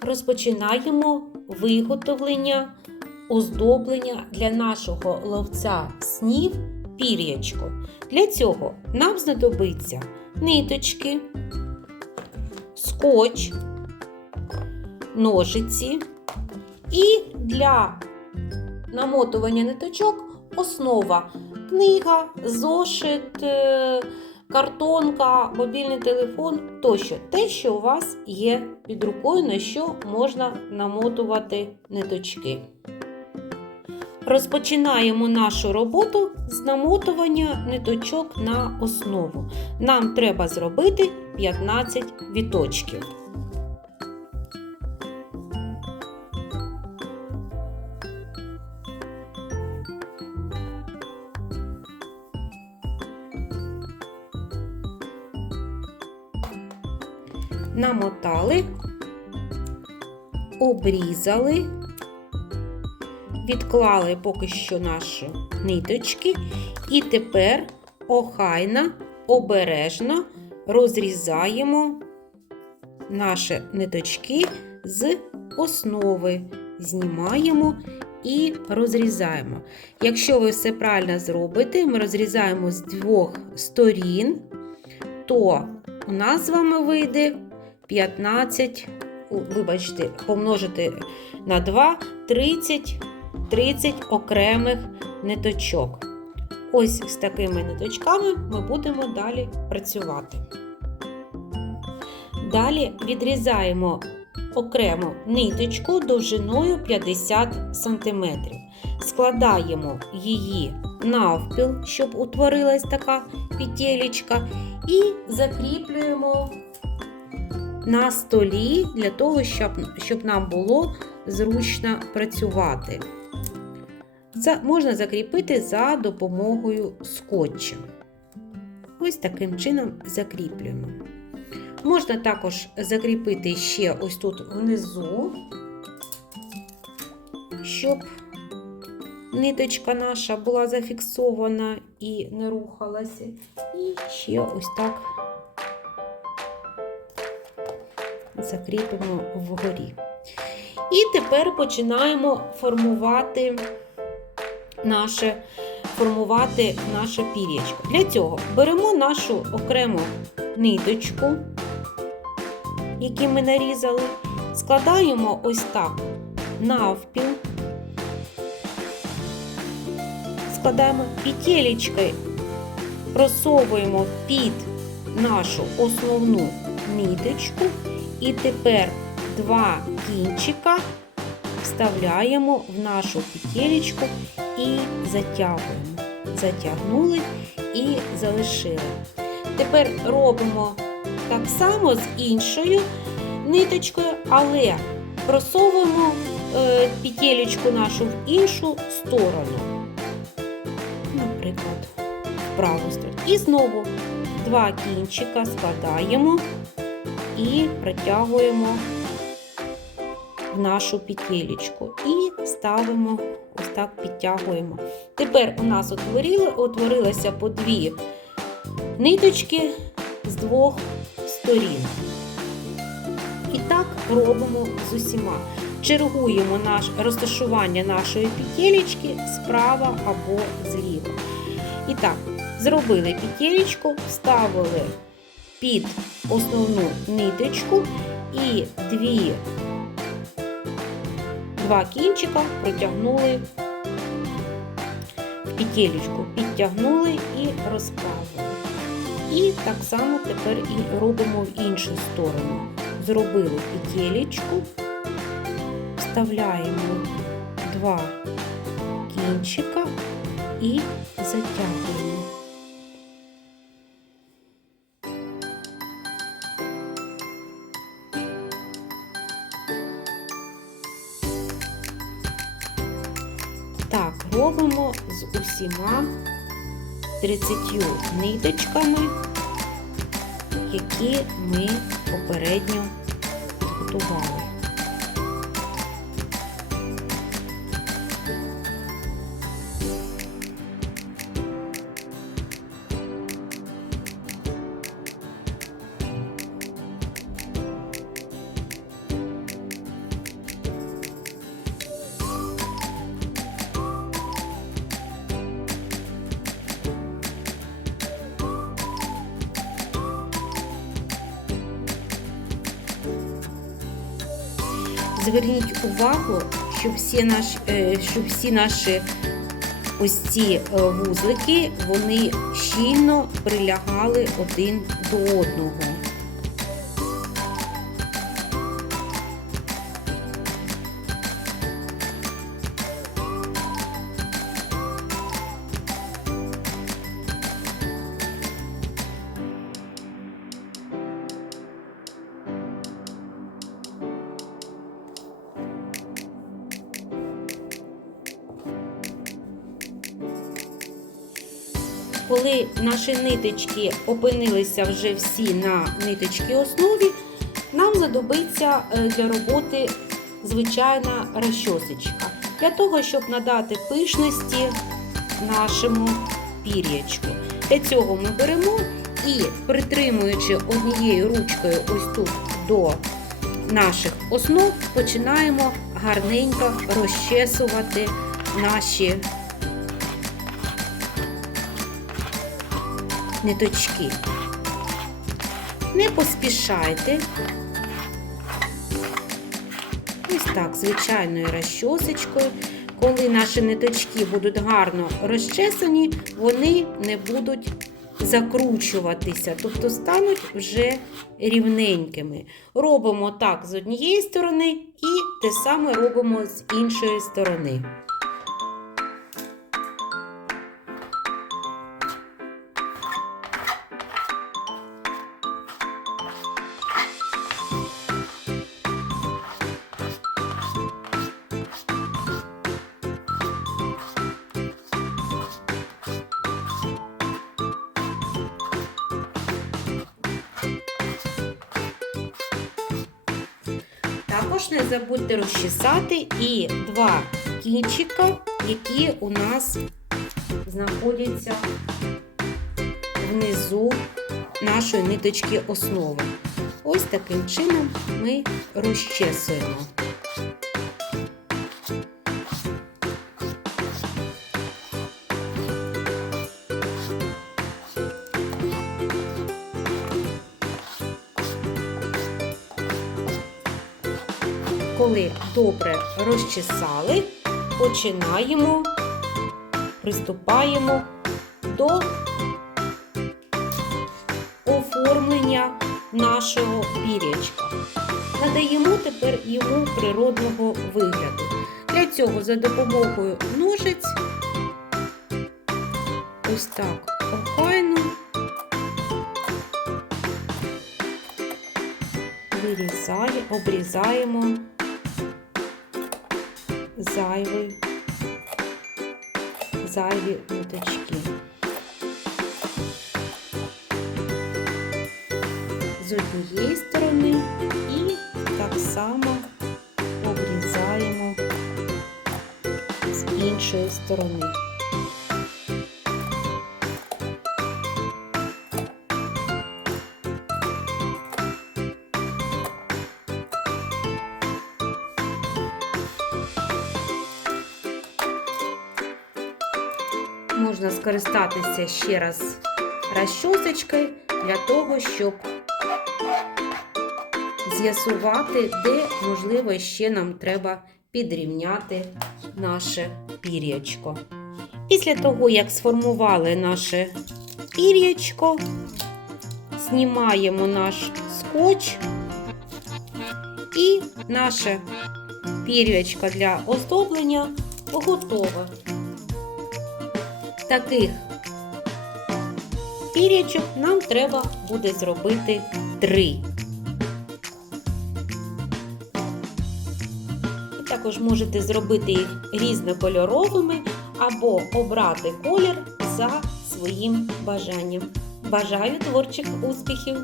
розпочинаємо виготовлення оздоблення для нашого ловця снів пір'ячко. Для цього нам знадобиться ниточки, скотч, ножиці і для намотування ниточок основа книга, зошит, е, картонка, мобільний телефон тощо. Те, що у вас є під рукою, на що можна намотувати ниточки. Розпочинаємо нашу роботу з намотування ниточок на основу. Нам треба зробити 15 віточків. Намотали, обрізали, відклали поки що наші ниточки, і тепер охайно, обережно розрізаємо наші ниточки з основи, знімаємо і розрізаємо. Якщо ви все правильно зробите, ми розрізаємо з двох сторін, то у нас з вами вийде 15, вибачте, помножити на 2, 30, 30 окремих ниточок. Ось з такими ниточками ми будемо далі працювати. Далі відрізаємо окремо ниточку довжиною 50 см. Складаємо її навпіл, щоб утворилась така петелечка, і закріплюємо на столі для того, щоб, щоб нам було зручно працювати. Це можна закріпити за допомогою скотча. Ось таким чином закріплюємо. Можна також закріпити ще ось тут внизу, щоб ниточка наша була зафіксована і не рухалася. І ще ось так закріпимо вгорі. І тепер починаємо формувати наше, формувати наше пір'ячко. Для цього беремо нашу окрему ниточку, яку ми нарізали, складаємо ось так навпіл, складаємо петелечкою, просовуємо під нашу основну ниточку, і тепер два кінчика вставляємо в нашу петелечку і затягуємо. Затягнули і залишили. Тепер робимо так само з іншою ниточкою, але просовуємо е, петелечку нашу в іншу сторону. Наприклад, в праву сторону. І знову два кінчика складаємо і протягуємо в нашу петелечку і ставимо, ось так підтягуємо. Тепер у нас утворили, утворилося по дві ниточки з двох сторін. І так робимо з усіма. Чергуємо наш, розташування нашої петелечки справа або зліва. І так, зробили петелечку, вставили під основну ниточку і дві, два кінчика протягнули в петелечку, підтягнули і розправили. І так само тепер і робимо в іншу сторону. Зробили петелечку, вставляємо два кінчика і затягуємо. Робимо з усіма 30 ниточками, які ми попередньо готували. Зверніть увагу, що всі наші, е, що всі наші ось ці е, вузлики вони щільно прилягали один до одного. Коли наші ниточки опинилися вже всі на ниточки основі, нам знадобиться е, для роботи звичайна розчосочка. Для того, щоб надати пишності нашому пір'ячку. Для цього ми беремо і притримуючи однією ручкою ось тут до наших основ, починаємо гарненько розчесувати наші ниточки. Не поспішайте. Ось так, звичайною розчосочкою. Коли наші ниточки будуть гарно розчесані, вони не будуть закручуватися, тобто стануть вже рівненькими. Робимо так з однієї сторони і те саме робимо з іншої сторони. Також не забудьте розчесати і два кінчика, які у нас знаходяться внизу нашої ниточки основи. Ось таким чином ми розчесуємо. Коли добре розчесали, починаємо, приступаємо до оформлення нашого пірячка. Надаємо тепер йому природного вигляду. Для цього за допомогою ножиць ось так охайно вирізаємо, обрізаємо зайві, зайві ниточки. З однієї сторони і так само обрізаємо з іншої сторони. Можна скористатися ще раз розчосочкою для того, щоб з'ясувати, де, можливо, ще нам треба підрівняти наше пір'ячко. Після того, як сформували наше пір'ячко, знімаємо наш скотч і наше пір'ячко для оздоблення готове. Таких пір'ячок нам треба буде зробити три. Ви також можете зробити їх різнокольоровими або обрати колір за своїм бажанням. Бажаю творчих успіхів!